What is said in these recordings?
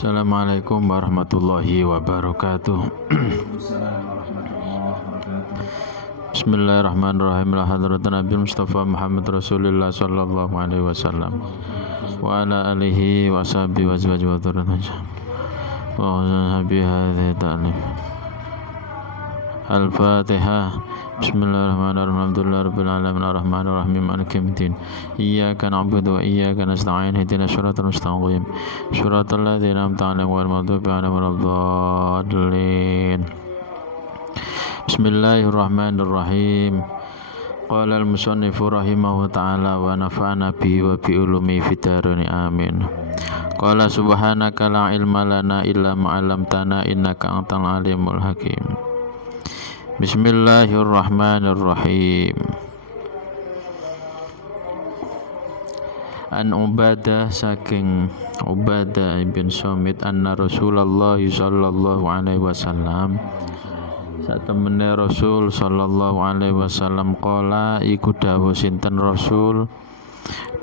Assalamualaikum warahmatullahi wabarakatuh. Bismillahirrahmanirrahim. La hadratan Nabi Mustafa Muhammad Rasulullah sallallahu alaihi wasallam wa ala alihi wa sahbihi wa azwajihi wa dzurriyyatihi wa sahbihi hadhihi ta'lim. Al-Fatihah. Bismillahirrahmanirrahim. Alhamdulillahi rabbil alamin arrahmanir rahim maliki yaumiddin. Iyyaka na'budu wa iyyaka nasta'in. Ihdinas siratal mustaqim. Siratal ladzina an'amta 'alaihim ghairil maghdubi 'alaihim waladdallin. Bismillahirrahmanirrahim. Qala al-musannifu rahimahu ta'ala wa nafa'ana bihi wa bi ulumi fid dharain amin. Qala subhanaka la ilma lana illa ma 'allamtana innaka antal alimul hakim. Bismillahirrahmanirrahim. An Ubadah saking Ubadah bin Samit anna Rasulullah sallallahu alaihi wasallam satemene Rasul sallallahu alaihi wasallam qala iku dawuh sinten Rasul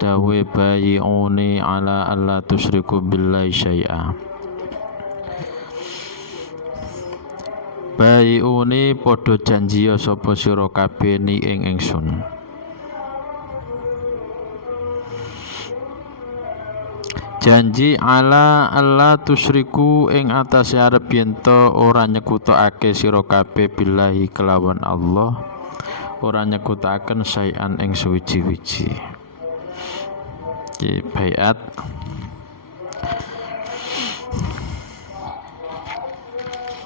dawuh bayi'uni ala alla tusyriku billahi syai'a. Bayi'uni padha janjiya sapa sira kabeh ni ing ingsun. Janji ala Allah tusyriku ing atase arep yen to ora nyekutake sira kabeh billahi kelawan Allah, ora nyekutaken sayan ing suwiji-wiji. Iki baiat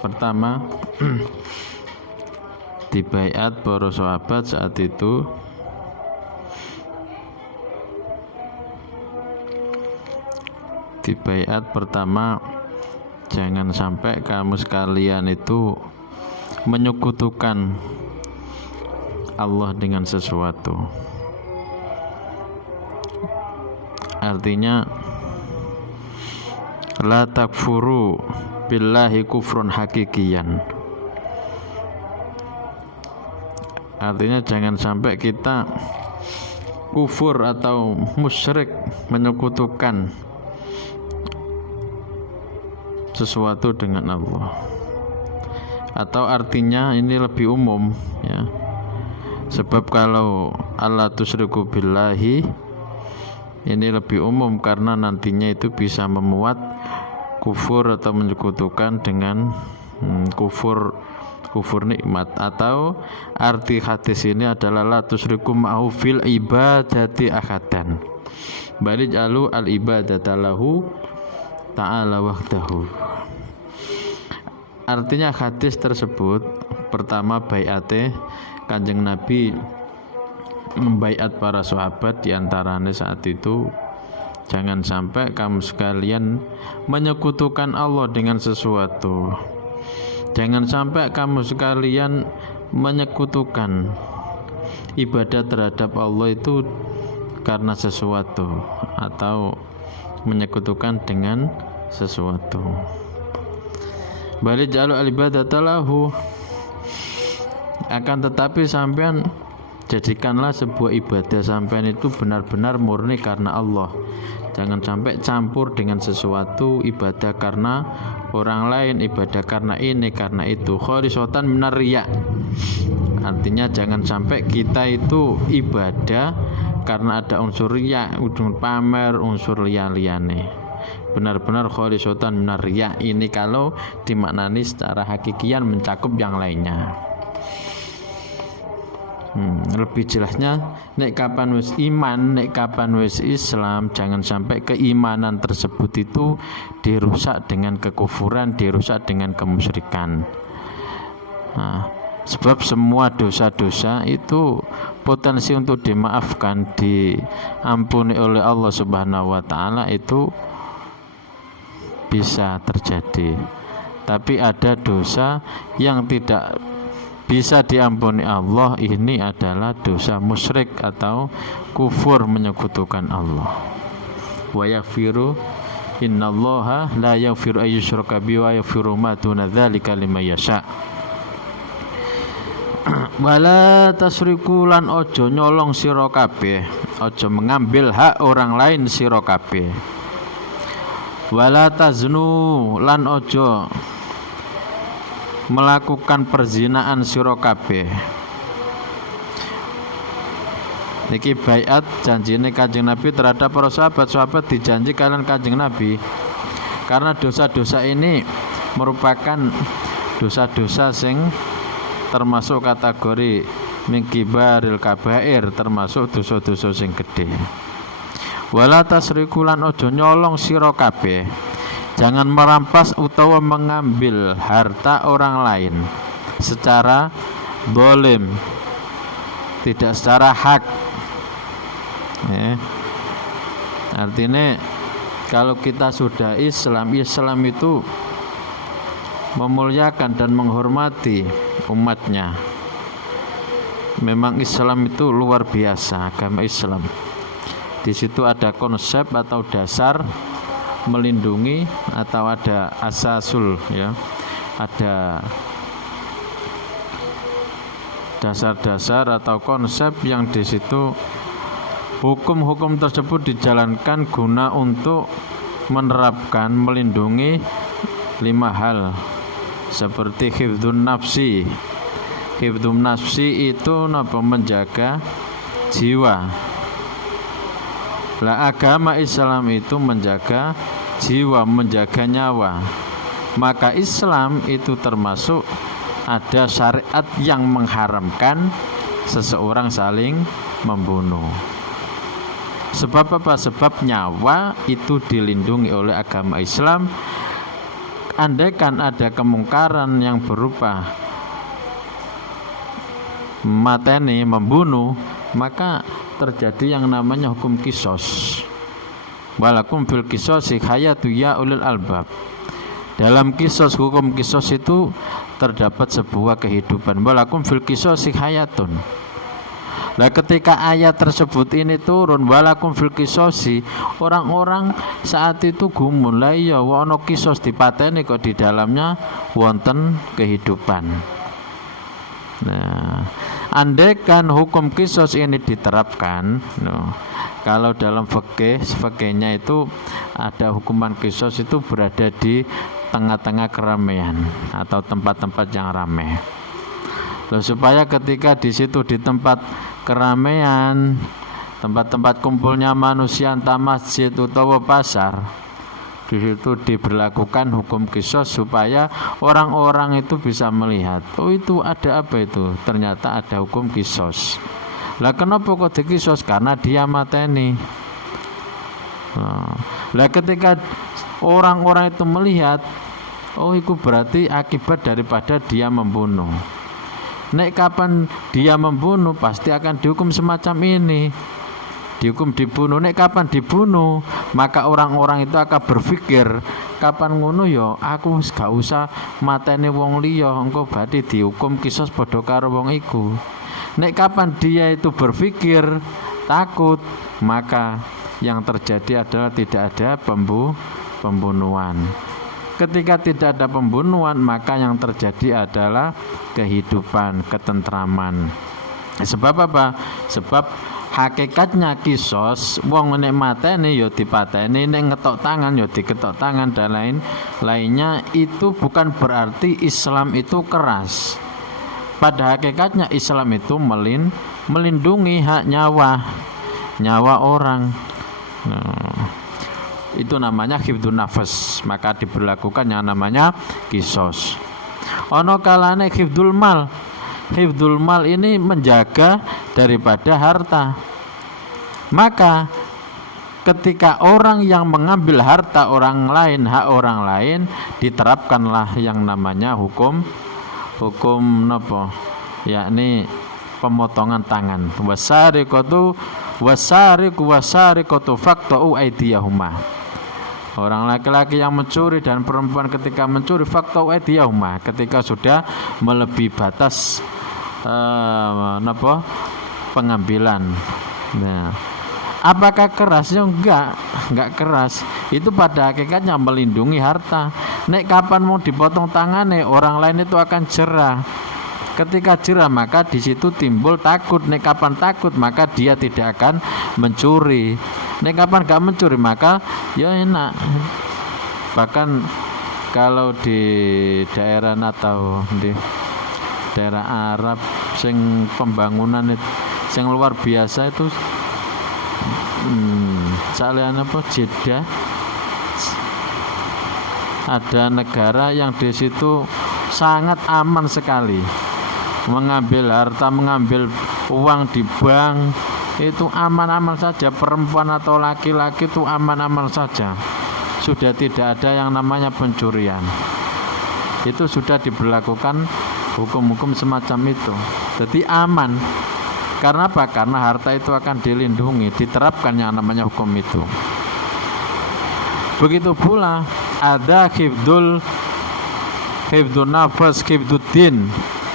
pertama dibaiat para sahabat saat itu dibaiat pertama, jangan sampai kamu sekalian itu menyekutukan Allah dengan sesuatu. Artinya la takfuru billahi kufrun hakikiyan. Artinya jangan sampai kita kufur atau musyrik menyekutukan sesuatu dengan Allah. Atau artinya ini lebih umum ya. Sebab kalau Allah tusyriku billahi ini lebih umum karena nantinya itu bisa memuat kufur atau menyekutukan dengan kufur nikmat. Atau arti hadis ini adalah la tusyriku ma'hu fil ibadati ahadan bal jalu al ibadata lahu ta'ala wahdahu. Artinya hadis tersebut pertama baiate Kanjeng Nabi membaiat para sahabat diantaranya saat itu, jangan sampai kamu sekalian menyekutukan Allah dengan sesuatu. Jangan sampai kamu sekalian menyekutukan ibadah terhadap Allah itu karena sesuatu atau menyekutukan dengan sesuatu. Balik jalur al-ibadata lahu, akan tetapi sampean jadikanlah sebuah ibadah sampean itu benar-benar murni karena Allah. Jangan sampai campur dengan sesuatu, ibadah karena orang lain, ibadah karena ini, karena itu. Khalisatan minar riya. Artinya jangan sampai kita itu ibadah karena ada unsur riya, unsur pamer, unsur liya-liyane. Benar-benar khalisatan minar riya. Ini kalau dimaknani secara hakikian mencakup yang lainnya. Lebih jelasnya nek kapan wis iman, nek kapan wis Islam, jangan sampai keimanan tersebut itu dirusak dengan kekufuran, dirusak dengan kemusyrikan. Sebab semua dosa-dosa itu potensi untuk dimaafkan, diampuni oleh Allah Subhanahu wa taala itu bisa terjadi. Tapi ada dosa yang tidak bisa diampuni Allah, ini adalah dosa musyrik atau kufur menyekutukan Allah. Wa yaghfiru innallaha la yaghfiru ayyushraka bihi wa yaghfiru ma duna dzalika liman yasha. Wala tasriku lan ojo nyolong sira kabeh, ojo mengambil hak orang lain sira kabeh. Wala taznu lan ojo melakukan perzinaan sira kabeh. Niki baiat janjine Kanjeng Nabi terhadap para sahabat dijanji kalian Kanjeng Nabi. Karena dosa-dosa ini merupakan dosa-dosa sing termasuk kategori min kibaril kabair, termasuk dosa-dosa sing gede. Wala tasriku lan ojo nyolong sira kabeh. Jangan merampas utawa mengambil harta orang lain secara zalim, tidak secara hak. Artinya kalau kita sudah Islam itu memuliakan dan menghormati umatnya. Memang Islam itu luar biasa, agama Islam. Di situ ada konsep atau dasar melindungi, atau ada asasul, ya, ada dasar-dasar atau konsep yang di situ hukum-hukum tersebut dijalankan guna untuk menerapkan, melindungi 5 hal seperti hifdzun nafsi. Hifdzun nafsi itu menjaga jiwa. Lah agama Islam itu menjaga jiwa, menjaga nyawa. Maka Islam itu termasuk ada syariat yang mengharamkan seseorang saling membunuh. Sebab apa? Sebab nyawa itu dilindungi oleh agama Islam. Andaikan ada kemungkaran yang berupa mateni, membunuh, maka terjadi yang namanya hukum kisos. Walakum fil kisosi hayatu ya ulil albab. Dalam kisos, hukum kisos itu terdapat sebuah kehidupan. Walakum fil kisosi hayatun. Nah ketika ayat tersebut ini turun, walakum fil kisosi, orang-orang saat itu gumun, lah iya wono kisos dipateni kok di dalamnya wonten kehidupan. Nah, andaikan hukum kisos ini diterapkan, kalau dalam fikihnya itu ada hukuman kisos itu berada di tengah-tengah keramaian atau tempat-tempat yang ramai. Supaya ketika di situ di tempat keramaian, tempat-tempat kumpulnya manusia, entah masjid utawa pasar, di situ diberlakukan hukum kisos supaya orang-orang itu bisa melihat, oh itu ada apa itu? Ternyata ada hukum kisos. Lah kenapa kok dikisos? Karena dia mateni. Lah ketika orang-orang itu melihat, oh itu berarti akibat daripada dia membunuh. Nek kapan dia membunuh pasti akan dihukum semacam ini, dihukum dibunuh. Nek kapan dibunuh, maka orang-orang itu akan berpikir, kapan ngono ya aku gak usah mateni wong liya, engko berarti dihukum kisos padha karo wong iku. Nek kapan dia itu berpikir takut, maka yang terjadi adalah tidak ada pembunuhan. Ketika tidak ada pembunuhan, maka yang terjadi adalah kehidupan, ketentraman. Sebab apa? Sebab hakikatnya kisos, wong nek mateni ya dipateni, nek ngetok tangan ya diketok tangan, dan lainnya. Itu bukan berarti Islam itu keras. Pada hakikatnya Islam itu melindungi hak nyawa orang. Itu namanya hifdzun nafas, maka diberlakukan yang namanya kisos. Ono kalane hifdzul mal. Hifdzul mal ini menjaga daripada harta. Maka ketika orang yang mengambil harta orang lain, hak orang lain, diterapkanlah yang namanya hukum napa? Yakni pemotongan tangan. Wasariqatu faqta'u aydiyahuma. Orang laki-laki yang mencuri dan perempuan ketika mencuri faqta'u aydiyahuma, ketika sudah melebihi batas pengambilan. Nah, apakah kerasnya? Enggak keras. Itu pada hakikatnya melindungi harta. Nek kapan mau dipotong tangannya, orang lain itu akan jerah. Ketika jerah, maka di situ timbul takut. Nek kapan takut, maka dia tidak akan mencuri. Nek kapan gak mencuri, maka ya enak. Bahkan kalau di daerah atau di daerah Arab sing pembangunan itu sing luar biasa itu saliyane apa Jeddah, ada negara yang di situ sangat aman sekali, mengambil harta, mengambil uang di bank itu aman-aman saja, perempuan atau laki-laki itu aman-aman saja, sudah tidak ada yang namanya pencurian. Itu sudah diberlakukan hukum-hukum semacam itu, jadi aman. Karena apa? Karena harta itu akan dilindungi, diterapkan yang namanya hukum itu. Begitu pula ada hifdun nafas, hifduddin.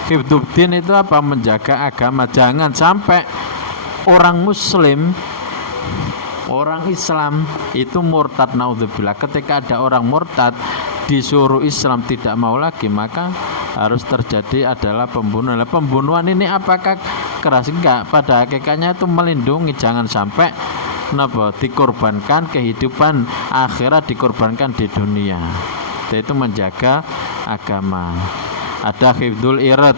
Hifduddin itu apa? Menjaga agama. Jangan sampai orang muslim, orang Islam itu murtad, naudzubillah. Ketika ada orang murtad disuruh Islam tidak mau lagi, maka harus terjadi adalah pembunuhan. Pembunuhan ini apakah keras? Enggak, pada hakikatnya itu melindungi, jangan sampai dikorbankan kehidupan akhirat, dikorbankan di dunia. Itu menjaga agama. Ada hifdzul irad.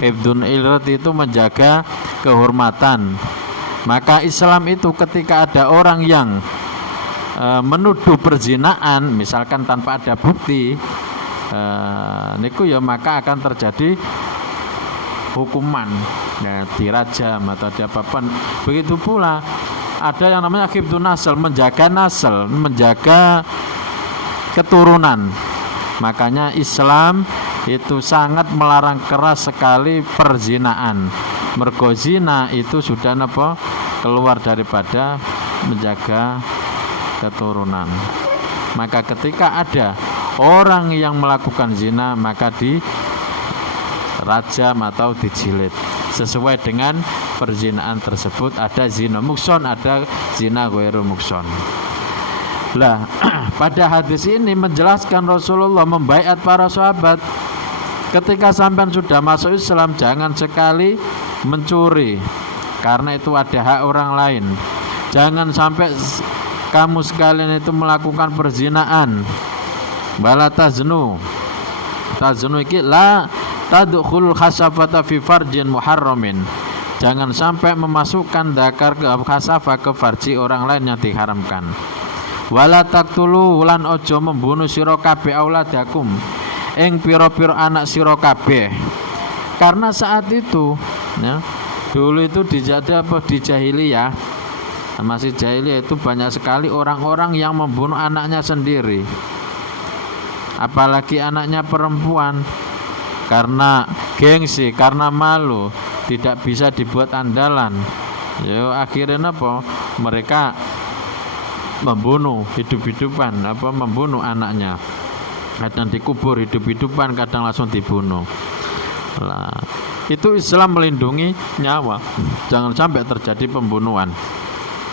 Hifdzul irad itu menjaga kehormatan. Maka Islam itu ketika ada orang yang menuduh perzinaan, misalkan tanpa ada bukti, niku ya maka akan terjadi hukuman, ya, dirajam atau diapa-apa. Begitu pula ada yang namanya hifdzun nasl, menjaga keturunan. Makanya Islam itu sangat melarang keras sekali perzinaan. Mergo zina itu sudah keluar daripada menjaga keturunan. Maka ketika ada orang yang melakukan zina, maka dirajam atau dijilid sesuai dengan perzinaan tersebut. Ada zina mukson, ada zina ghairu mukson. Lah, pada hadis ini menjelaskan Rasulullah membaiat para sahabat, ketika sampean sudah masuk Islam jangan sekali mencuri, karena itu ada hak orang lain. Jangan sampai kamu sekalian itu melakukan perzinaan. Bala taznu iki la tadkhul khasafata fi farjin muharramin. Jangan sampai memasukkan dakar ke khasafah, ke farji orang lain yang diharamkan. Wala taqtulu lan ojo membunuh sira kabeh auladakum ing pira-pira anak sira kabeh. Karena saat itu ya, dulu itu di jahiliyah, masih jahiliyah itu banyak sekali orang-orang yang membunuh anaknya sendiri, apalagi anaknya perempuan, karena gengsi, karena malu, tidak bisa dibuat andalan. Ya akhirnya mereka membunuh hidup-hidupan, membunuh anaknya. Kadang dikubur hidup-hidupan, kadang langsung dibunuh. Lah, itu Islam melindungi nyawa, jangan sampai terjadi pembunuhan.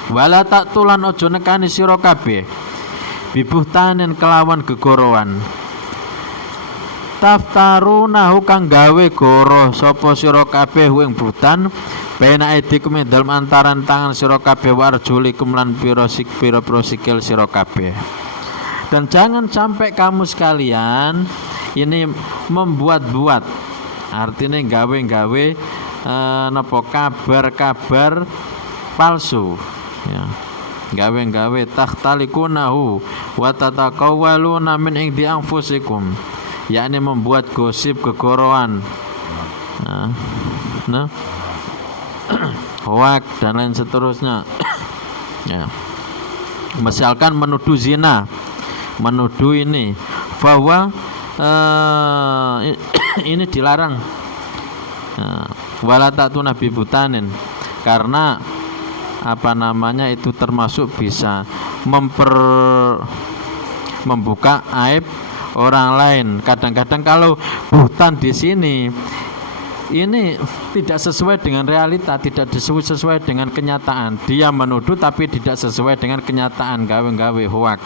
Wala taqtulan ojo nekani sira kabeh bibuhtanin kelawan gegorowan. Taftarunahu kang gawe goro sapa sira kabeh ing buhtan bena aidikum dalam antaran tangan sira kabeh warjulikum lan pira sikil sira kabeh. Dan jangan sampai kamu sekalian ini membuat-buat, artinya gawe-gawe kabar-kabar palsu, ya. Gawe-gawe takhtalikunahu wa tataqawwaluna min ing di anfusikum, yakni membuat gosip kegorowan, hoak dan lain seterusnya. Ya. Misalkan menuduh zina, menuduh ini bahwa ini dilarang. Wala ta'tuna bi butanin, karena itu termasuk bisa membuka aib orang lain. Kadang-kadang kalau buhtan di sini ini tidak sesuai dengan realita, tidak sesuai dengan kenyataan. Dia menuduh tapi tidak sesuai dengan kenyataan, gawe-gawe hoak.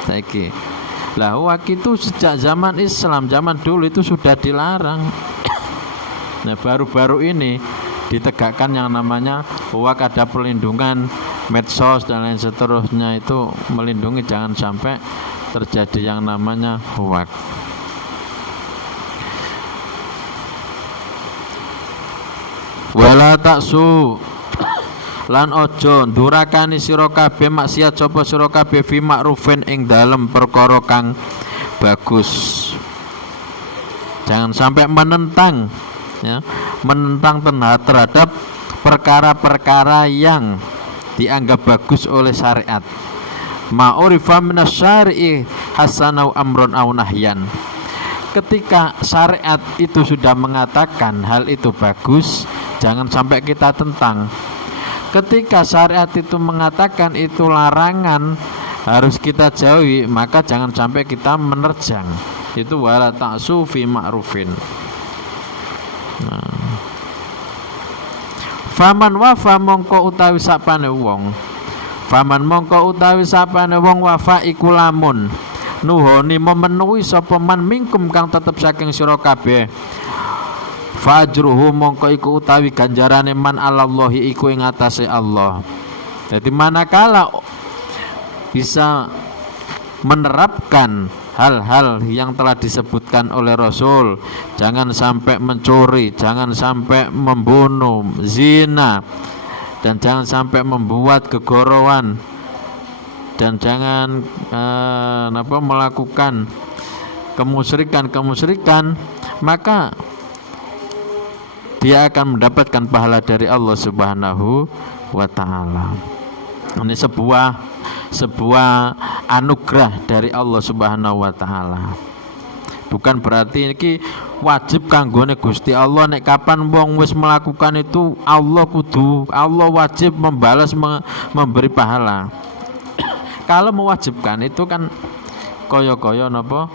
Saiki lah hoak itu sejak zaman Islam, zaman dulu itu sudah dilarang. Nah baru-baru ini ditegakkan yang namanya hoak, ada perlindungan medsos dan lain seterusnya, itu melindungi jangan sampai terjadi yang namanya huwak. Wala taksu lan ojo durakani sira kabeh maksiat sapa sira kabeh fi ma'rufin ing dalem perkara kang bagus. Jangan sampai menentang ya, menentang terhadap perkara-perkara yang dianggap bagus oleh syariat. Ma'urifa minasyari'i hasanau amron au nahyan. Ketika syariat itu sudah mengatakan hal itu bagus, jangan sampai kita tentang. Ketika syariat itu mengatakan itu larangan, harus kita jauhi, maka jangan sampai kita menerjang. Itu wala ta'su fi ma'rufin. Faman wafa mongko utawi sapane wong. Faman mongko utawi sapane wong wafa iku lamun nuhoni memenuhi sapa man mingkum kang tetep saking sira kabeh. Fajruhu mongko iku utawi ganjarane man alallahi iku ing atase Allah. Jadi manakala bisa menerapkan hal-hal yang telah disebutkan oleh Rasul, jangan sampai mencuri, jangan sampai membunuh, zina, dan jangan sampai membuat kegorowan, dan jangan melakukan kemusyrikan, maka dia akan mendapatkan pahala dari Allah Subhanahu wa ta'ala. Ini sebuah anugerah dari Allah Subhanahu wa ta'ala. Bukan berarti ini wajib kanggone Gusti Allah, nek kapan wong wis melakukan itu Allah wajib membalas, memberi pahala. Kalau mewajibkan itu kan kaya-kaya napa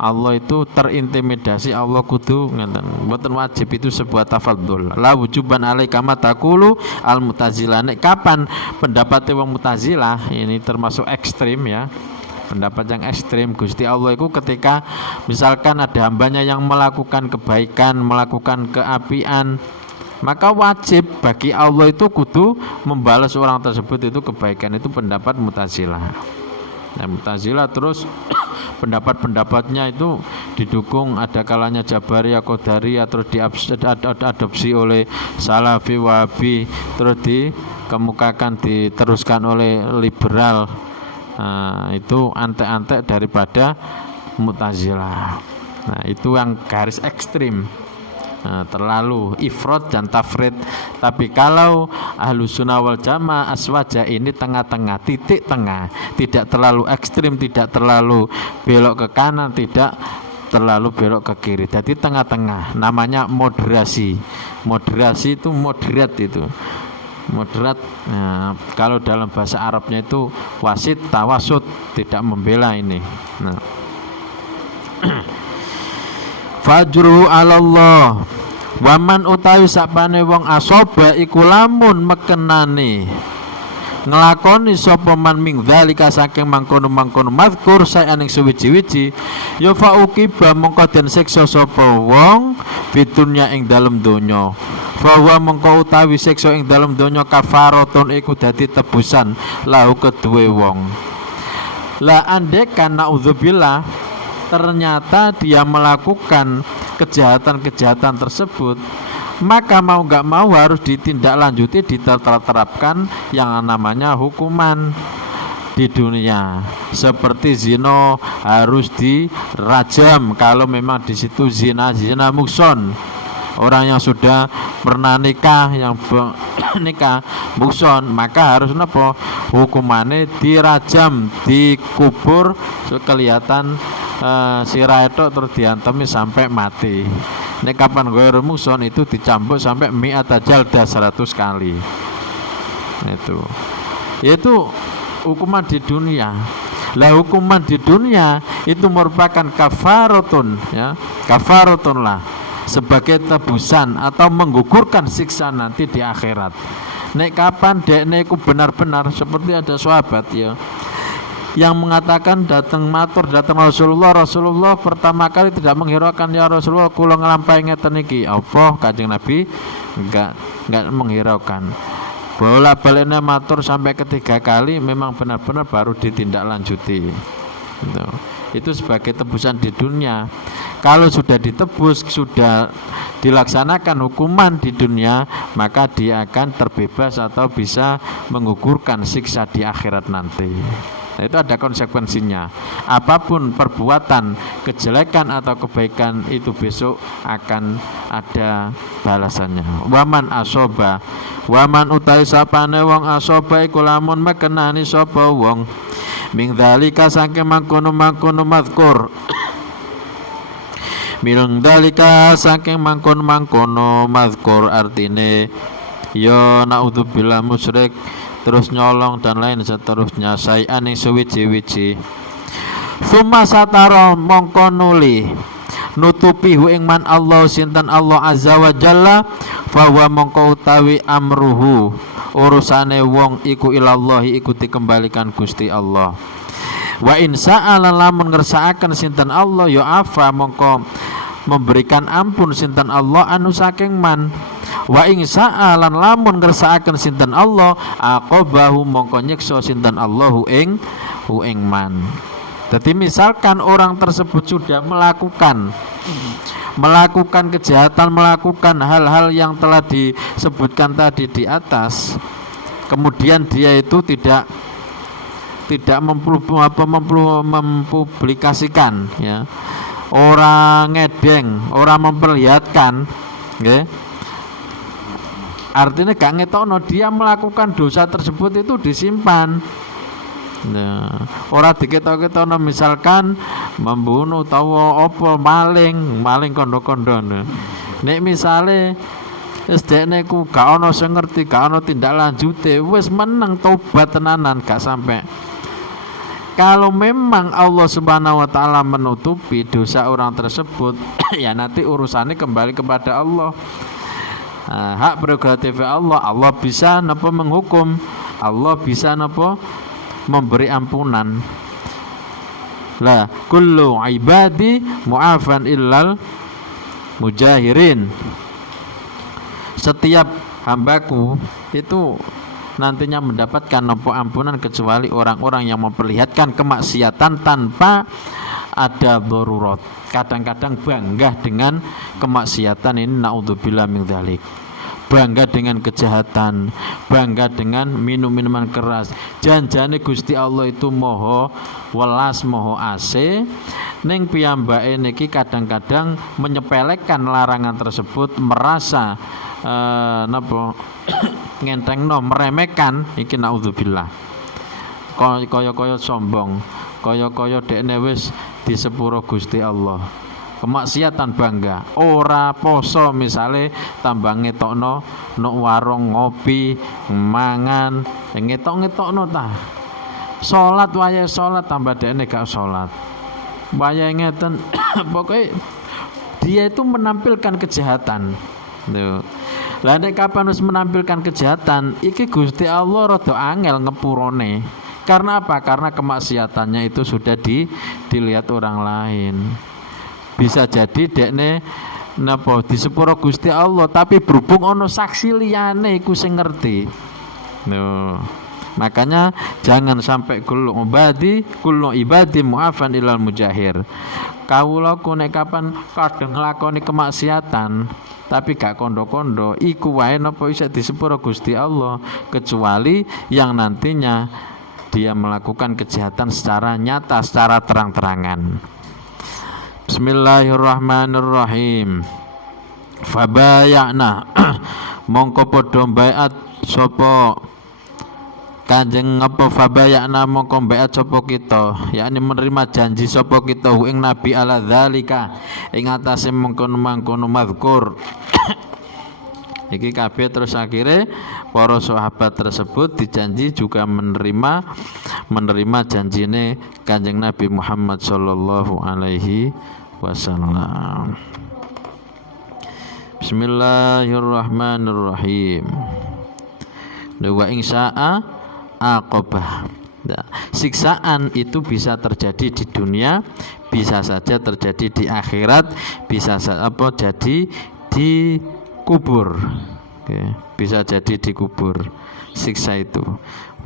Allah itu terintimidasi, Allah kudu ngeten. Mboten wajib, itu sebuah tafadhul. La wujuban alaika ma taqulu al Mu'tazilah. Nek kapan pendapatnya wong Mu'tazilah ini termasuk ekstrim ya. Pendapat yang ekstrim, Gusti Allah itu ketika misalkan ada hambanya yang melakukan kebaikan, melakukan keapian, maka wajib bagi Allah itu kudu membalas orang tersebut itu kebaikan. Itu pendapat Mu'tazilah. Nah, Mu'tazilah terus pendapat-pendapatnya itu didukung ada kalanya Jabariyah, Qadariyah, terus diadopsi oleh Salafi, Wahabi, terus dikemukakan, diteruskan oleh liberal. Nah, itu antek-antek daripada Mu'tazilah. Nah, itu yang garis ekstrim. Nah, terlalu ifrat dan tafrid. Tapi kalau Ahlus Sunnah wal Jamaah aswaja ini tengah-tengah, titik tengah, tidak terlalu ekstrim, tidak terlalu belok ke kanan, tidak terlalu belok ke kiri. Jadi tengah-tengah, namanya moderasi. Moderasi itu moderat itu. Moderat. Nah, kalau dalam bahasa Arabnya itu wasit, tawasud, tidak membela ini. Nah, fajruhu 'alallah. Waman utawi sapane wong asoba iku lamun mekenane nglakoni sapa man ming dzalika saking mangkono-mangkono mazkur saening suwiji-wiji ya fauqiba mongko den siksa sapa wong fitunya ing dalem donya. Bahwa mongko utawi siksa ing dalem donya kafaratun iku dadi tebusan lahu kedue wong. La andekan naudzubillah ternyata dia melakukan kejahatan-kejahatan tersebut, maka mau gak mau harus ditindaklanjuti, diterapkan yang namanya hukuman di dunia. Seperti zina harus dirajam kalau memang di situ zina mukson. Orang yang sudah pernah nikah, yang nikah mukson, maka harus napa? Hukumannya dirajam, dikubur, kelihatan sirah itu terus diantemi sampai mati. Nek kapan gue mukson itu dicambuk sampai mi'ata jaldah 100 kali. Itu hukuman di dunia. Lah hukuman di dunia itu merupakan kafaratun ya, kafaratun lah, sebagai tebusan atau menggugurkan siksa nanti di akhirat. Nek kapan dekne iku benar-benar seperti ada sahabat ya yang mengatakan datang Rasulullah pertama kali tidak menghiraukan, ya Rasulullah kula nglampahi ngeten iki. Apa Kanjeng Nabi enggak menghiraukan. Bola baliknya matur sampai ketiga kali memang benar-benar baru ditindaklanjuti. Gitu. Itu sebagai tebusan di dunia. Kalau sudah ditebus, sudah dilaksanakan hukuman di dunia, maka dia akan terbebas atau bisa menggugurkan siksa di akhirat nanti. Nah, itu ada konsekuensinya. Apapun perbuatan kejelekan atau kebaikan itu besok akan ada balasannya. Waman asoba, waman utai sapane wong asoba iku lamun mekenani sapa wong ming dzalika saking mangkono mazkur. Ming dzalika saking mangkono mazkur artine ya naudzubillah musyrik terus nyolong dan lain seterusnya sayan ing suwiji-wiji. Summa satara mongko nuli nutupi hu ing man Allah sinten Allah azza wa jalla fa wa mongko utawi amruhu urusane wong iku ilallahi iku dikembalikan Gusti Allah. Wa in sa'ala lamun ngersakaken sinten Allah ya afa mongko memberikan ampun sinten Allah anu saking man. Wa ing sa'alan lamun ngersakaken sinten Allah aqabahu mongko nyiksa sinten Allahu ing man. Jadi misalkan orang tersebut sudah melakukan kejahatan, melakukan hal-hal yang telah disebutkan tadi di atas, kemudian dia itu tidak mempublikasikan, ya, orang ngedeng, orang memperlihatkan, okay? Artinya gak ngetokno dia melakukan dosa tersebut itu disimpan. Nah, orang diketok-ketokno misalkan membunuh utawa apa maling kondo-kondo. Nek misale wis dekne ku gak ana sing ngerti, gak ana tindak lanjute, wis meneng tobat tenanan gak sampai. Kalau memang Allah Subhanahu wa taala menutupi dosa orang tersebut, ya nanti urusannya kembali kepada Allah. Nah, hak prerogatif Allah, Allah bisa napa menghukum, Allah bisa napa memberi ampunan. La kullu ibadi mu'afan illal mujahirin. Setiap hambaku itu nantinya mendapatkan ampunan kecuali orang-orang yang memperlihatkan kemaksiatan tanpa ada darurat. Kadang-kadang bangga dengan kemaksiatan ini, naudzubillah min dzalik. Bangga dengan kejahatan, bangga dengan minum-minuman keras. Janjane Gusti Allah itu moho welas, moho ase. Ning piyambake niki kadang-kadang menyepelekan larangan tersebut, merasa napa ngentengno, meremehkan, iki naudzubillah. Kaya-kaya sombong, kaya-kaya dekne wis disepuro Gusti Allah. Kemaksiatan bangga, ora poso misale tambah ngetokno nok warung ngopi mangan ngetok-ngetokno ta. Salat wayahe salat tambah dekne gak salat. Wayahe ngeten pokoknya dia itu menampilkan kejahatan. Tuh. Lah nek kapan wis menampilkan kejahatan, iki Gusti Allah rada angel ngepurone. Karena apa? Karena kemaksiatannya itu sudah dilihat orang lain. Bisa jadi dekne napa disepuro Gusti Allah, tapi berhubung ono saksi liyane iku sing ngerti. Makanya jangan sampai kullu ibadi mu'afan ilal mujahir. Kawula nek kapan kadang nglakoni kemaksiatan tapi gak kondo-kondo, iku wae napa isa disepuro Gusti Allah, kecuali yang nantinya dia melakukan kejahatan secara nyata, secara terang-terangan. Bismillahirrahmanirrahim. Fabayana mongko padha baiat sapa Kanjeng apa fabayana mongko baiat sapa kita, yakni menerima janji sapa kita ing Nabi ala dzalika ing atase mengkono-mangkono mazkur. Iki kabeh terus akhirnya para sahabat tersebut dijanji juga menerima janjine Kanjeng Nabi Muhammad sallallahu alaihi wasallam. Bismillahirrahmanirrahim. Wa insya'a aqabah. Siksaan itu bisa terjadi di dunia, bisa saja terjadi di akhirat, bisa jadi di kubur. Oke, bisa jadi dikubur siksa itu.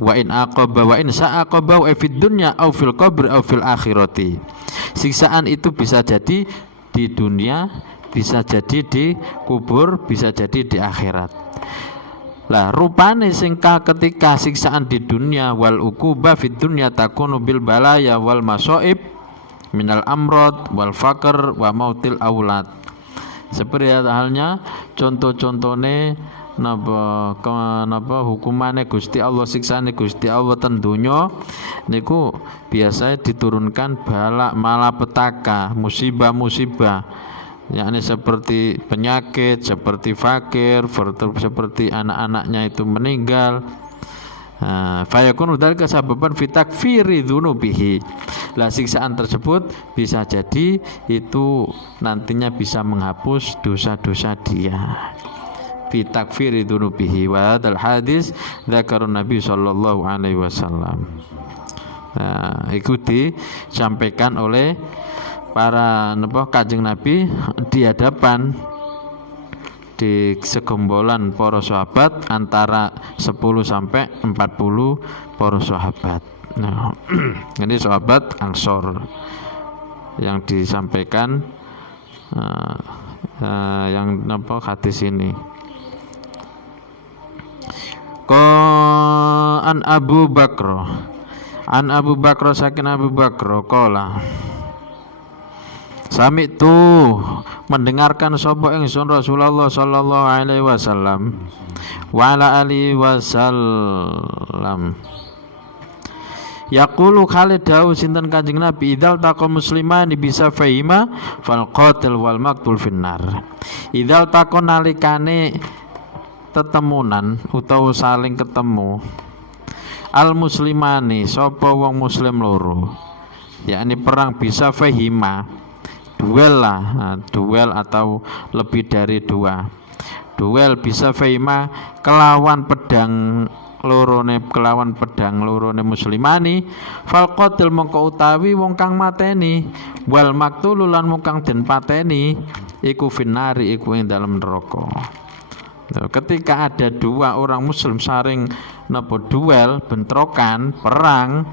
wa in aqaba wa in sa'aqaba wa fid dunya au fil qabr au fil akhirati. Siksaan itu bisa jadi di dunia, bisa jadi di kubur, bisa jadi di akhirat. Lah rupane singka ketika siksaan di dunia, wal uquba fid dunya takunu bil balaya wal masaib minal amrad wal faqr wa mautil aulad. Seperti halnya contoh-contohne napa hukumane Gusti Allah, siksane Gusti Allah ten donya niku biasa diturunkan bala malapetaka, musibah-musibah, yakni seperti penyakit, seperti fakir, seperti anak-anaknya itu meninggal. Fayakunu dzalika sababan fi takfiri dzunubihi. Lah siksaan tersebut bisa jadi itu nantinya bisa menghapus dosa-dosa dia. Fi takfiri dzunubihi wa hadzal hadis dzakarun Nabi sallallahu alaihi wasallam. Nah, itu disampaikan oleh para Kanjeng Nabi di hadapan di segombolan para sahabat antara 10 sampai 40 para sahabat. Nah, ini sahabat Ansor yang disampaikan yang hadis ini. An Abu Bakr sakin Abu Bakr qala Sami tu mendengarkan sapa ingsun Rasulullah sallallahu alaihi wasallam wa ala alihi wasallam yaqulu Khalid dawu sinten Kanjeng Nabi idzal taqa muslimani bisa fahima fal qatil wal maqtul finnar. Idzal taqa nalikane tetemunan utawa saling ketemu al muslimani sapa wong muslim loro, yakni perang bisa fahima, duel lah, duel atau lebih dari dua. Duel bisa fahima kelawan pedang lorone muslimani fal qatil mongko utawi wong kang mateni wal maqtul lan wong kang den pateni iku finari iku ing dalem neraka. Ketika ada dua orang muslim saring duel, bentrokan, perang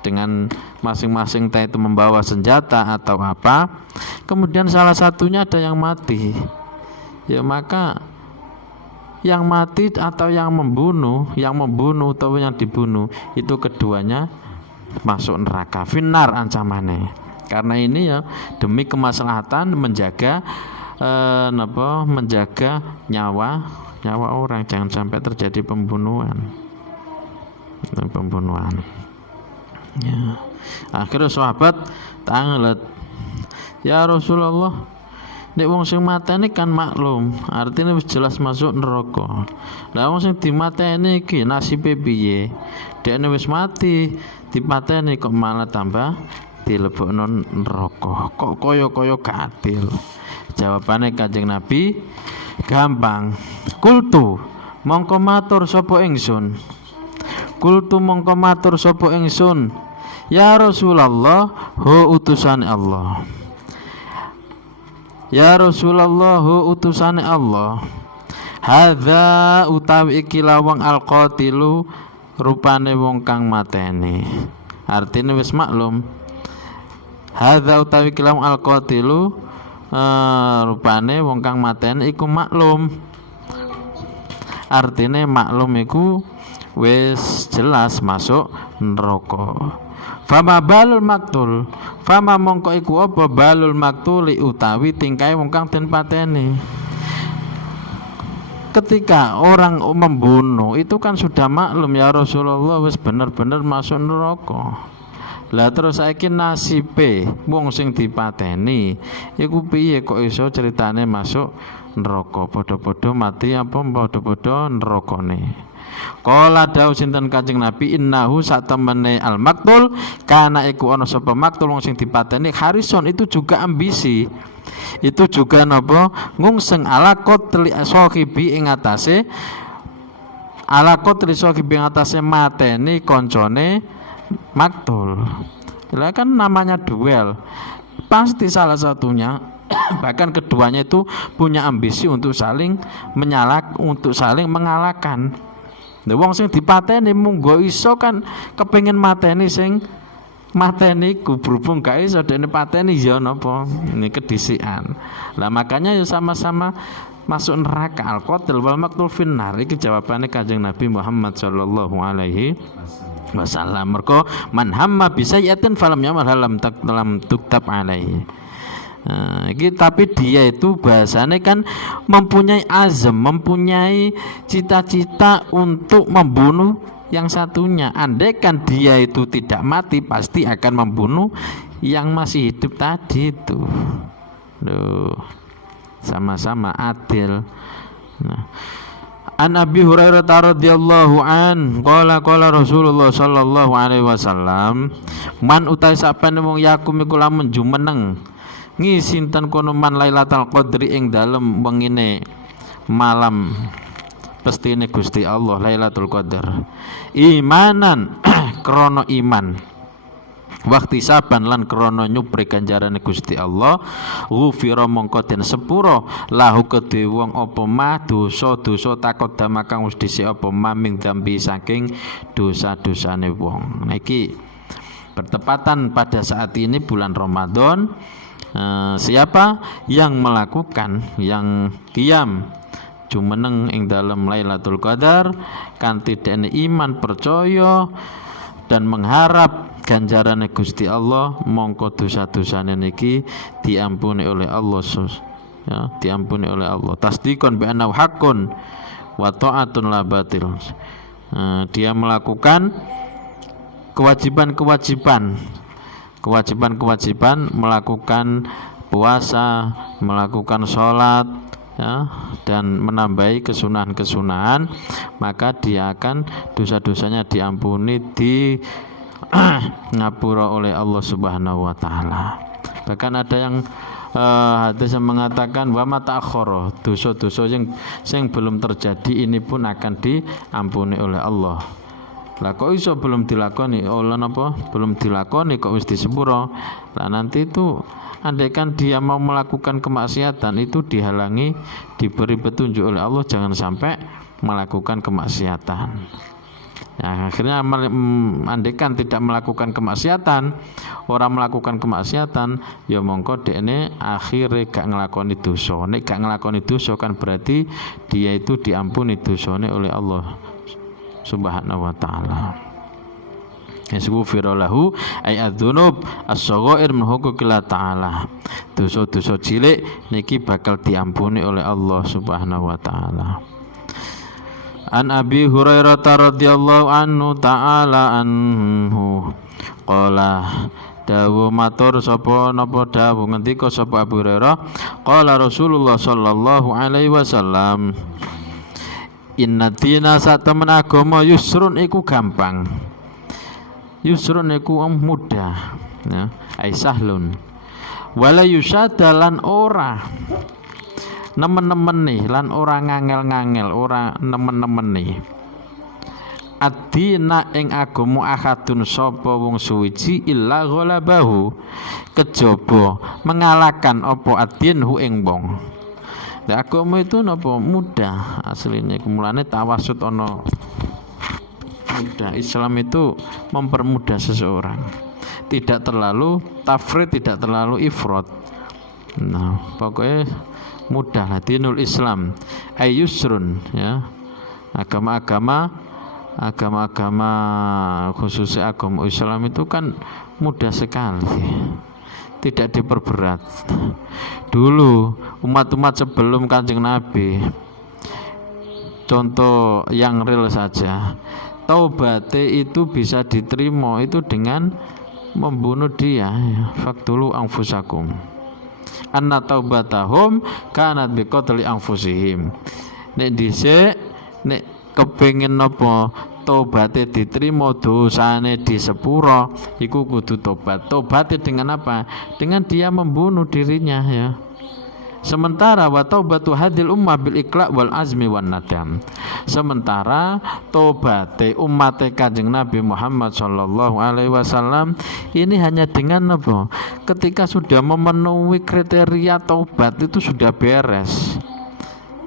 dengan masing-masing itu membawa senjata atau apa, kemudian salah satunya ada yang mati, ya maka yang mati atau yang membunuh atau yang dibunuh itu keduanya masuk neraka, finnar ancamannya. Karena ini ya demi kemaslahatan menjaga menjaga nyawa orang, jangan sampai terjadi pembunuhan. Ya. Akhirnya sahabat tanglet, ya Rasulullah, nek wong sing mateni kan maklum, artinya wis jelas masuk neraka. Lah wong sing dimateni iki nasibe piye? Dekne wis mati, dipateni kok malah tambah dilebokno neraka. Kok kaya-kaya gak adil. Jawabane Kanjeng Nabi gampang. Kultu mongko matur sapa ingsun. Ya Rasulullah, ho utusan Allah. Ya Rasulullah, ho utusan Allah. Hadza utawi iki lawang alqatilu rupane wong kang mateni. Artine wis maklum. Hadza utawi iki lawang alqatilu rupane wong kang mateni iku maklum. Artine maklum iku wis jelas masuk neraka. Fama balul maktul, fama mongko iku apa balul maktuli utawi tingkai wong kang den pateni. Ketika orang membunuh itu kan sudah maklum, ya Rasulullah wis bener-bener masuk neraka. Lah terus saiki nasibe wong sing dipateni iku piye kok iso ceritane masuk neraka? Padha-padha mati apa padha-padha nerakane? Qala dawu sinten Kanjeng Nabi innahu satemene al maktul kana iku ana sapa maktul wong sing dipateni harison itu juga ambisi. Itu juga napa ngungseng ala qatli sahibi ing atase mateni koncone maktul. Lah kan namanya duel. Pasti salah satunya bahkan keduanya itu punya ambisi untuk saling mengalahkan. Wong sing dipateni munggo iso kan kepengin mateni sing mateni ku berhubung gak iso dene pateni ya napa ini kedisikan. Lah makanya ya sama-sama masuk neraka al-qatil wal maqtul finnar. Iki jawabane Kanjeng Nabi Muhammad sallallahu alaihi wasallam. Mergo man hamma bi sayyi'atin falam yamal lam tuktab alaihi. Tapi dia itu bahasanya kan mempunyai azam, mempunyai cita-cita untuk membunuh yang satunya. Andai kan dia itu tidak mati, pasti akan membunuh yang masih hidup tadi itu. Loh, sama-sama adil. Nah. An Abi Hurairah radhiyallahu an qala Rasulullah sallallahu alaihi wasallam man utai sapane wong yakum iku lamun jumeneng ngisinten kono man Lailatul Qadri ing dalem wengine malam pestine Gusti Allah Lailatul Qadar imanan krana iman waktu saban lan krana nyupri ganjarane Gusti Allah ghufira mongko den sepura lahu kedhe wong apa mah dosa-dosa takodama kang wis dhisik apa maming dambi saking dosa-dosane wong. Niki bertepatan pada saat ini bulan Ramadan. Siapa yang melakukan yang qiyam jumeneng ing dalam Lailatul Qadar kanthi dene iman percaya dan mengharap ganjarane Gusti Allah mongko dosa-dosane niki diampuni oleh Allah ya, diampuni oleh Allah. Tasdikon bi annahu haqqun wa ta'atun la batil. Dia melakukan kewajiban-kewajiban melakukan puasa, melakukan sholat ya, dan menambahi kesunahan-kesunahan, maka dia akan dosa-dosanya diampuni, di ngapura oleh Allah Subhanahu wa taala. Bahkan ada yang hadis yang mengatakan wa ma ta'akhkhara, dosa-dosa yang belum terjadi ini pun akan diampuni oleh Allah. Lah kok iso belum dilakoni oleh apa? Belum dilakoni kok wis disepuro. Lah nanti itu andaikan dia mau melakukan kemaksiatan itu dihalangi, diberi petunjuk oleh Allah jangan sampai melakukan kemaksiatan. Ya, akhirnya andaikan tidak melakukan kemaksiatan, orang melakukan kemaksiatan, ya mongko dekne akhire gak nglakoni dosa. Nek gak nglakoni dosa kan berarti dia itu diampuni dosane oleh Allah Subhanahu wa ta'ala. Yasghufira lahu ay adzunub as-saghair min huquqillah ta'ala. Dosa-dosa cilik niki bakal diampuni oleh Allah Subhanahu wa ta'ala. An Abi Hurairah radhiyallahu anhu ta'ala anhu qala dawu matur sapa napa dawu ngendika sapa Abu Hurairah qala Rasulullah sallallahu alaihi wasallam inna dina sak temen agama yusrun iku gampang, yusrun iku mudah ya, ai sahlun wala yusadalan ora nemen-nemen nih lan ora ngangel-ngangel, ora nemen-nemen nih. Ad-dina ing agama ahadun sapa wong suwiji illa ghalabahu kejaba mengalahkan apa ad-din hu ing wong. Lah agama itu napa mudah aslinya, kumulane tawasud ana mudah. Islam itu mempermudah seseorang, tidak terlalu tafrid, tidak terlalu ifrat. Nah, pokoknya mudah lah. Dinul Islam ayyusrun ya. Agama-agama khususnya agama Islam itu kan mudah sekali, tidak diperberat. Dulu umat-umat sebelum Kanjeng Nabi, contoh yang real saja, taubate itu bisa diterima itu dengan membunuh dia ya. Faktulu anfusakum anna taubatahum kanat biqatli anfusihim. Nek dhisik nek kepengin napa tobaté diterima, dosane disepuro, iku kudu tobat. Tobaté dengan apa? Dengan dia membunuh dirinya ya. Sementara wa taubatu hadil ummah bil iqla' wal azmi wan nadam. Sementara tobaté umat Kanjeng Nabi Muhammad sallallahu alaihi wasallam ini hanya dengan apa? Ketika sudah memenuhi kriteria taubat itu sudah beres.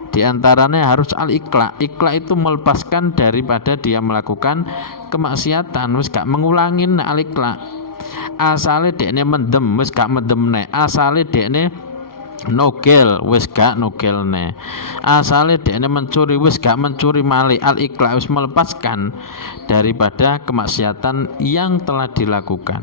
Di antaranya harus al-iqla. Iqla itu melepaskan daripada dia melakukan kemaksiatan, wis gak mengulangin al-iqla. Asale dekne mendem, wis gak mendemne. Asale dekne nogel, wis gak nogelne. Asale dekne mencuri, wis gak mencuri malih. Al-iqla wis melepaskan daripada kemaksiatan yang telah dilakukan.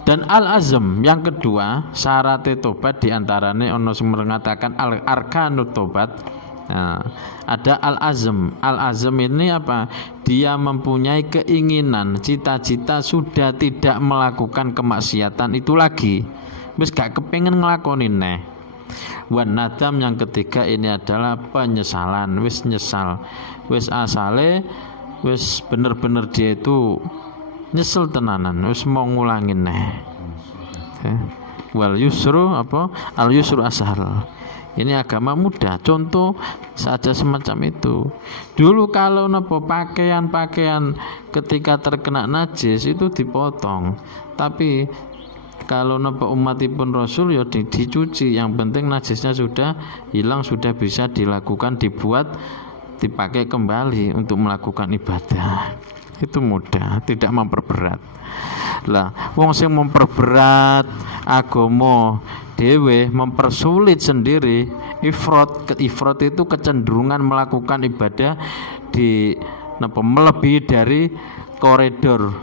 Dan al-azm yang kedua, syarat tobat diantaranya ono sing mengatakan al-arkanut tobat. Nah, ada al-azm. Al-azm ini apa? Dia mempunyai keinginan, cita-cita sudah tidak melakukan kemaksiatan itu lagi. Wis gak kepengen ngelakonin neh. Wan nadam yang ketiga ini adalah penyesalan. Wis nyesal. Wis asale wis bener-bener dia itu nyesel tenanan, wis mau ngulangin neh. Wal yusru apa? Al yusru ashal. Ini agama mudah. Contoh saja semacam itu. Dulu kalau napa pakaian ketika terkena najis itu dipotong. Tapi kalau napa umatipun Rasul ya dicuci. Yang penting najisnya sudah hilang, sudah bisa dilakukan, dipakai kembali untuk melakukan ibadah. Itu mudah, tidak memperberat. Lah, wong sing memperberat agama dhewe, mempersulit sendiri, ifrat itu kecenderungan melakukan ibadah di melebihi dari koridor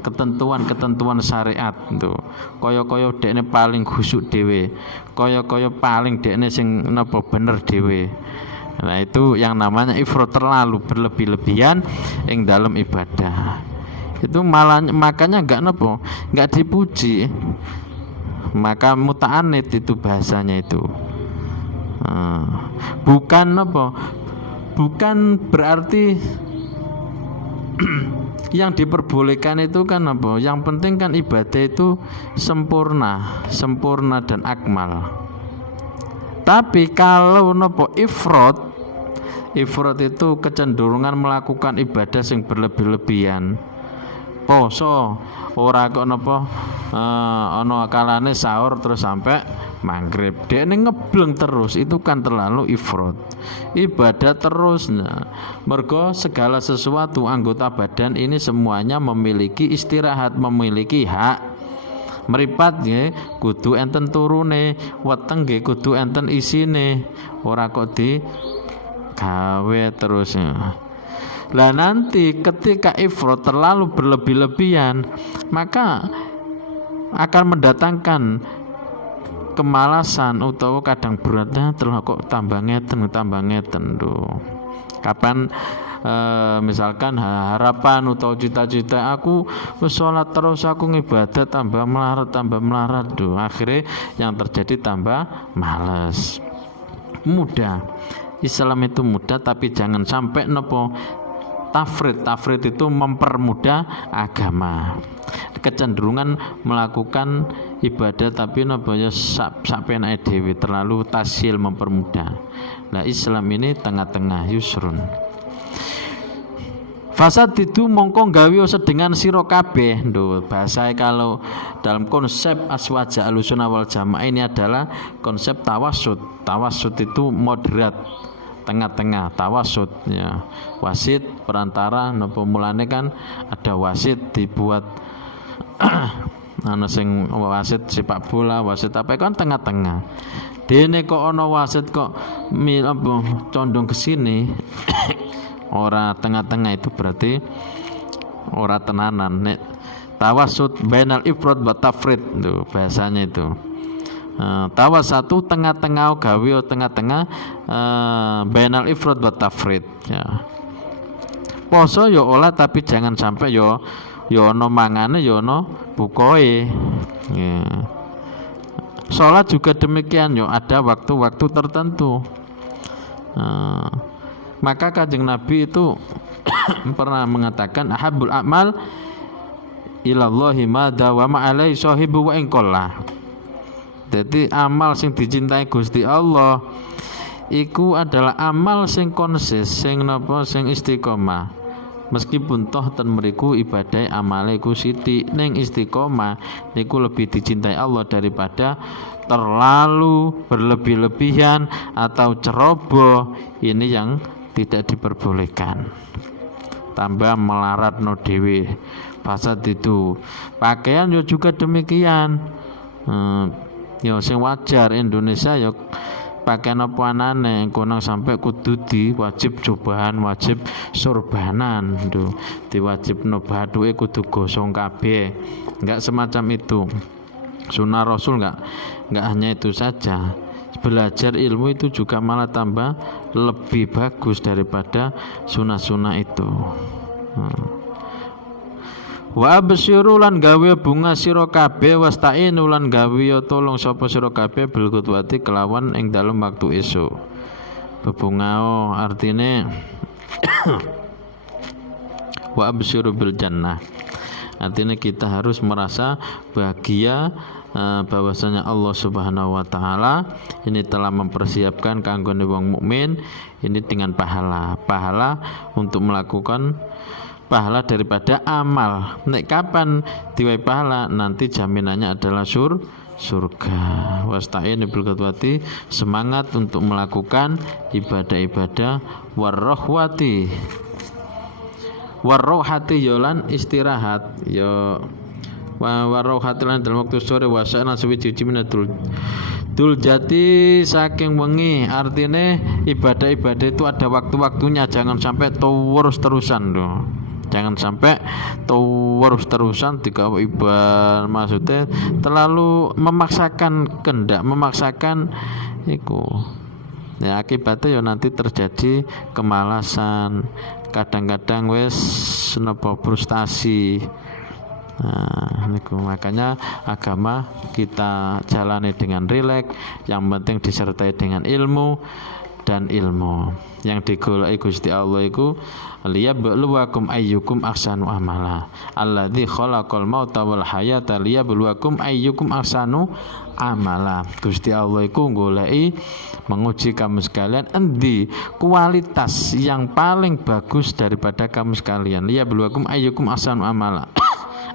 ketentuan syariat itu. Kaya dekne paling khusyuk dhewe, kaya paling dekne sing bener dhewe. Nah itu yang namanya ifrat, terlalu berlebih-lebihan yang dalam ibadah. Itu malah makanya enggak dipuji. Maka muta'anid itu bahasanya itu. Bukan berarti yang diperbolehkan itu kan apa? Yang penting kan ibadah itu sempurna dan akmal. Tapi kalau ifrat itu kecenderungan melakukan ibadah yang berlebih-lebihan. Poso ora kok ana kalane sahur terus sampai maghrib. Dekne ngebleng terus, itu kan terlalu ifrat. Ibadah terus. Mergo segala sesuatu anggota badan ini semuanya memiliki istirahat, memiliki hak. Meripat nggih kudu enten turune, weteng nggih kudu enten isine. Ora kok di gawe terus. Lah nanti ketika ifrat terlalu berlebih-lebihan, maka akan mendatangkan kemalasan utawa kadang beratnya terus kok tambah ngeten tuh. Kapan misalkan harapan atau cita-cita aku sholat terus, aku ngibadah tambah melarat tuh. Akhirnya yang terjadi tambah malas. Mudah. Islam itu mudah, tapi jangan sampai tafrid itu mempermudah agama. Kecenderungan melakukan ibadah tapi sak penake dhewe, terlalu tasyil mempermudah. Nah Islam ini tengah-tengah, yusrun. Fasad itu mongko gawe sedengan sira kabeh. Bahasa kalau dalam konsep aswaja ahlussunnah wal jamaah ini adalah konsep tawassut. Tawassut itu moderat, tengah-tengah, tawassut ya. Wasit perantara mulane kan ada wasit dibuat ana sing wasit sepak bola, wasit apa kan tengah-tengah. Dene kok ana wasit kok condong ke sini ora tengah-tengah, itu berarti ora tenanan. Nek tawassut bainal ifrat wa tafrid itu bahasanya itu. Tawasatu tengah-tengah gawe tengah-tengah bainal ifrat wa tafrid ya. Poso ya olah tapi jangan sampai ya ana mangane ya ana bukoe ya. Salat juga demikian ya, ada waktu-waktu tertentu. Maka Kanjeng Nabi itu pernah mengatakan ahabbul a'mal ilallahi ma dawama alaihi sahibu wa in qalla. Jadi amal sing dicintai Gusti Allah iku adalah amal sing konsis, sing istiqomah. Meskipun toh ten mriku ibadah amale iku sithik, ning istiqomah niku lebih dicintai Allah daripada terlalu berlebih-lebihan atau ceroboh. Ini yang tidak diperbolehkan. Tambah melarat no dewe fasad itu. Pakaian yo juga demikian. Yo sing wajar Indonesia yo pakaian apa anane kono sampai kudu wajib cobahan, wajib sorbanan tuh, diwajibno bathuke kudu gosong kabeh. Enggak semacam itu. Sunnah Rasul enggak hanya itu saja. Belajar ilmu itu juga malah tambah lebih bagus daripada sunnah-sunnah itu. Wa absyiru lan gawe bunga sira kabeh wasta'inu lan gawe tolong sapa sira kabeh bil qudwati kelawan ing dalem waktu esuk. Bebungao artine wa absyiru bil jannah. Artinya kita harus merasa bahagia bahwasanya Allah Subhanahu wa taala ini telah mempersiapkan kanggone wong mukmin ini dengan pahala untuk melakukan pahala daripada amal. Nek kapan diwai pahala, nanti jaminannya adalah surga. Wasta'in bil qudwati, semangat untuk melakukan ibadah-ibadah warrohwati. Warrohati yolan istirahat yo warrohati lan dalam waktu sore wasana suwi-suwi minatul jati saking wengi. Artinya ibadah-ibadah itu ada waktu-waktunya, jangan sampai terus-terusan tuh. Jangan sampai terus-terusan digawe ibadah, maksudnya terlalu memaksakan kehendak, memaksakan iku. Ya akibatnya ya nanti terjadi kemalasan, kadang-kadang wes napa frustasi. Nah, niku makanya agama kita jalani dengan rileks, yang penting disertai dengan ilmu dan ilmu. Yang digoleki Gusti Allah iku liyabluwakum ayyukum ahsanu amala. Alladzi khalaqal mauta wal hayata liyabluwakum ayyukum ahsanu amala. Gusti Allah iku goleki menguji kamu sekalian endi kualitas yang paling bagus daripada kamu sekalian. Liyabluwakum ayyukum ahsanu amala.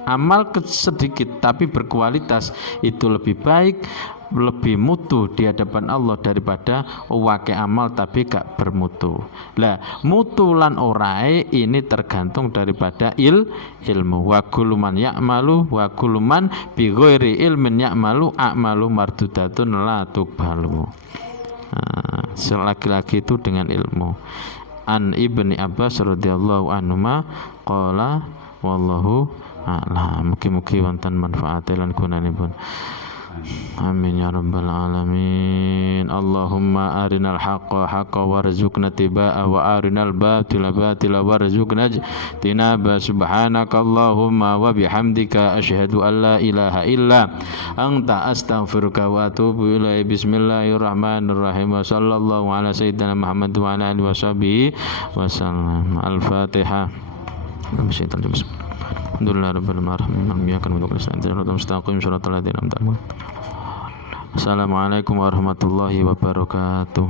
Amal sedikit tapi berkualitas itu lebih baik, lebih mutu di hadapan Allah daripada wake amal tapi gak bermutu. Lah mutu lan orae ini tergantung daripada ilmu. Wa kullu man ya'malu wa kullu man bi ghairi ilmin ya'malu a'malu mardudatun la tuqbalu. Laki-laki itu dengan ilmu. An Ibni Abbas radhiyallahu anhuma qala wallahu a'lam. Mugi-mugi wonten manfaate lan gunanipun. Amin ya rabbal alamin. Allahumma arinal haqqa haqqa warzuqna tibaa wa arinal batila batila warzuqna tinaba. Subhanaka Allahumma wa bihamdika asyhadu an la ilaha illa anta astaghfiruka wa atubu ilaik. Bismillahirrahmanirrahim. Wa sallallahu ala sayyidina Muhammad wa ala alihi washabihi wasallam. Al-Fatihah. Alhamdulillah rabbil alamin. Assalamualaikum warahmatullahi wabarakatuh.